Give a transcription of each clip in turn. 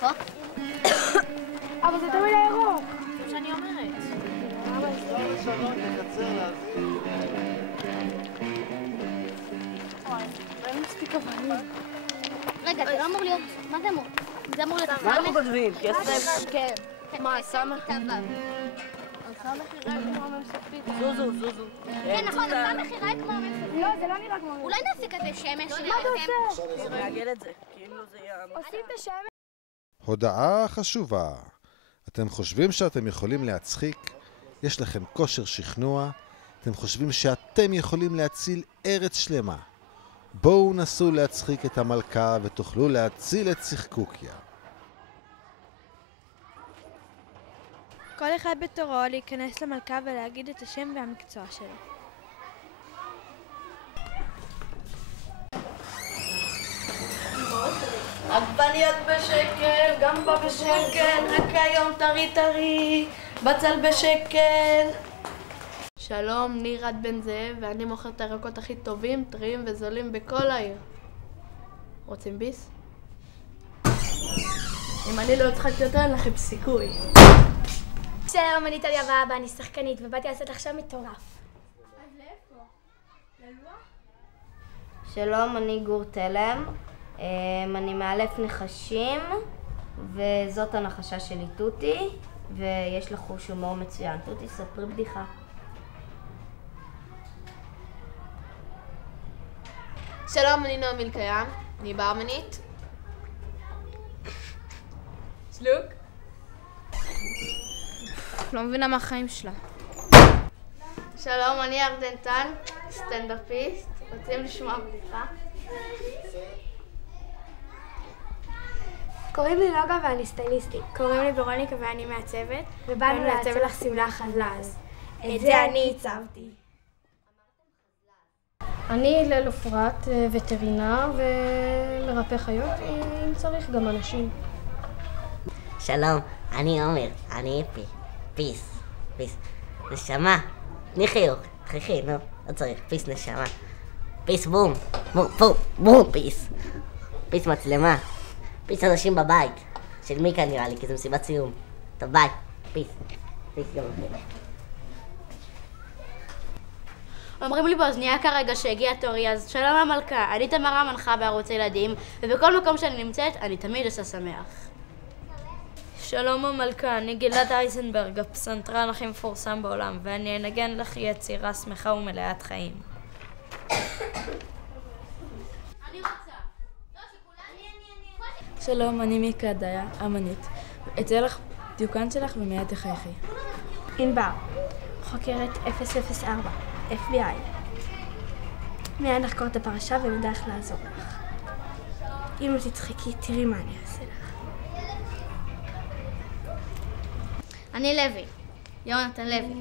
פה? אבל זה תמיד הירוק. זה מה שאני אומרת. אין מספיק אבנים. רגע, זה לא אמור להיות... מה זה אמור? זה אמור להיות... מה אנחנו כותבים? כסף? כן. מה, סמך? זוזו. כן, נכון, הסמך ייראה כמו המפלט. לא, זה לא נראה כמו המפלט. אולי נעשה כזה שמש? מה אתה עושה? נעגל את זה, כאילו זה יהיה... עושים את השמש? הודעה חשובה. אתם חושבים שאתם יכולים להצחיק? יש לכם כושר שכנוע? אתם חושבים שאתם יכולים להציל ארץ שלמה? בואו נסו להצחיק את המלכה ותוכלו להציל את צחקוקיה. כל אחד בתורו להיכנס למלכה ולהגיד את השם והמקצוע שלו. עגבניות בשקל, גמבה בשקל, רק היום טרי, בצל בשקל. שלום, ניר עד בן זאב, ואני מוכר את הירקות הכי טובים, טריים וזולים בכל העיר. רוצים ביס? אם אני לא אצחק יותר, אין לכם סיכוי. שלום, אני טליה ואבא, אני שחקנית ובאתי לעשות עכשיו מטורף. אז לאיפה? ללוח? שלום, אני גור תלם, אני מאלף נחשים וזאת הנחשה שלי טוטי ויש לך חוש הומור מצוין. טוטי, ספרי בדיחה. שלום, אני נועם אלקיים, אני ברמנית. שלוק? לא מבינה מה החיים שלה. שלום, אני ירדן טל, סטנדאפיסט. רוצים לשמוע בדיחה? קוראים לי נוגה ואני סטייליסטית. קוראים לי ברוניקה ואני מעצבת. ובאנו לעצב לך שמלה חזלז. את זה אני הצבתי. אני הלל אפרת, וטרינר ומרפא חיות, אם צריך גם אנשים. שלום, אני עומר, אני אפי. פיס. נשמה, תני חיוך, תחייכי, נו, לא צריך, פיס נשמה. פיס בום, בום פיס. פיס מצלמה. פיס אנשים בבית. של מיקה נראה לי, כי זה מסיבת סיום. טוב ביי, פיס. פיס גם אוקיי. אומרים לי באוזניה כרגע שהגיע תורי, אז שלום המלכה, אני תמרה מנחה בערוץ ילדים, ובכל מקום שאני נמצאת, אני תמיד עושה שמח. שלום המלכה, אני גלעד אייזנברג, הפסנתרן הכי מפורסם בעולם, ואני אנגן לך יצירה שמחה ומלאת חיים. שלום, אני מיקה דיה, אמנית. אצא לך דיוקן שלך ומיד תחייכי. ענבר, חוקרת 004, FBI. מיד נחקור את הפרשה ונדע איך לעזור לך. אם לא תצחקי, תראי מה אני אעשה לך. אני לוי, יונתן לוי.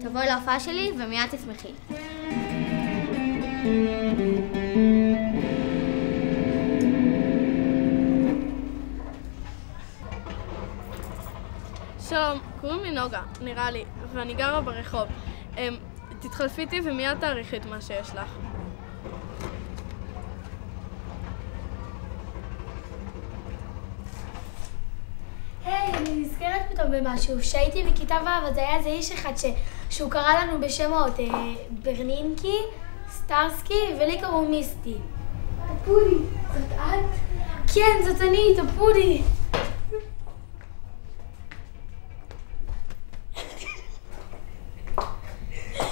תבואי להופעה שלי ומיד תשמחי. שלום, קוראים לי נוגה, נראה לי, ואני גרה ברחוב. תתחלפי איתי ומיד תעריכי את מה שיש לך. היי, אני נזכרת פתאום במשהו. שהייתי בכיתה ו' אז היה איזה איש אחד שהוא קרא לנו בשמות ברנינקי, סטרסקי ולי קראו מיסטי. טפודי, זאת את? כן, זאת אני, טפודי.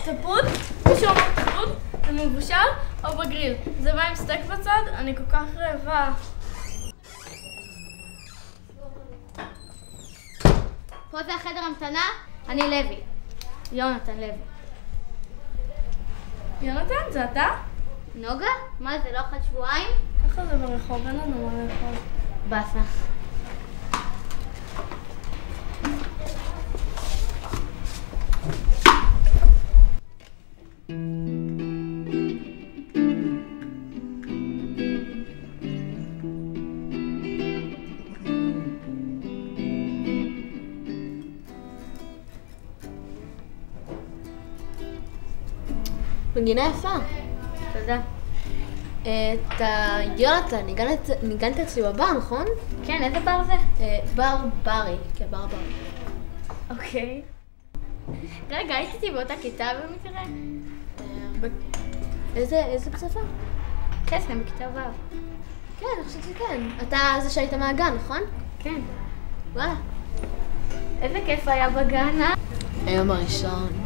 טפוד? מישהו אמר טפוד? זה מבושל או בגריל? זה בא עם סטייק בצד? אני כל כך רעבה. פה זה החדר המתנה, אני לוי. יונתן לוי. יונתן, זה אתה? נוגה? מה זה, לא אחת שבועיים? ככה זה ברחוב, אין לנו מה לאכול. באסה. מגינה יפה. תודה. יונתן, ניגנת אצלי בבר, נכון? כן, איזה בר זה? בר ברי, כן, בר ברי. אוקיי. רגע, היית איתי באותה כיתה במקרה? איזה בית ספר? קסם, בכיתה ו'. כן, אני חושבת שכן. אתה זה שהיית מהגן, נכון? כן. וואלה. איזה כיף היה בגן, אה? היום הראשון.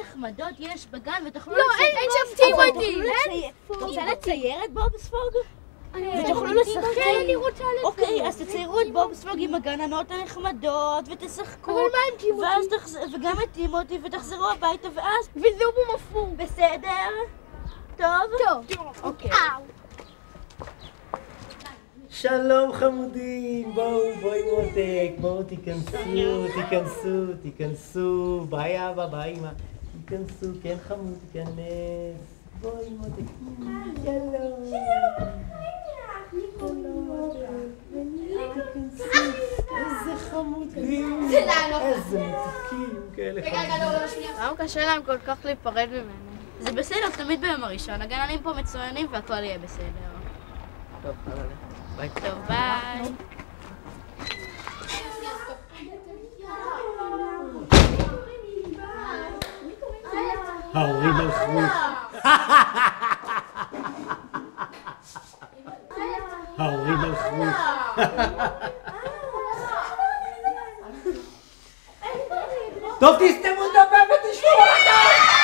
נחמדות יש בגן ותוכלו לא, אין שפטים אותי! רוצה לצייר את בובספוג? ותוכלו לשחק? כן, אני רוצה לצייר. אוקיי, אז תציירו את בובספוג עם הגננות הנחמדות ותשחקו. אבל מה עם טימותי? וגם את טימותי ותחזרו הביתה ואז... וזהו במפור. בסדר? טוב? טוב. אוקיי. שלום חמודים, בואו מותק, בואו תיכנסו, ביי אבא, ביי אמא, תיכנסו, כן חמוד, תיכנס, בואי מותק, שלום, איזה חמודים, איזה מתוקים כאלה חמודים. למה קשה להם כל כך להיפרד ממנו? זה בסדר, תמיד ביום הראשון. הגננים פה מצוינים והכל יהיה בסדר. טוב, חללה. ביי. טוב, ביי. ההורים הלכו. ההורים הלכו. טוב, תסתמו את הפה ותשמעו אותם!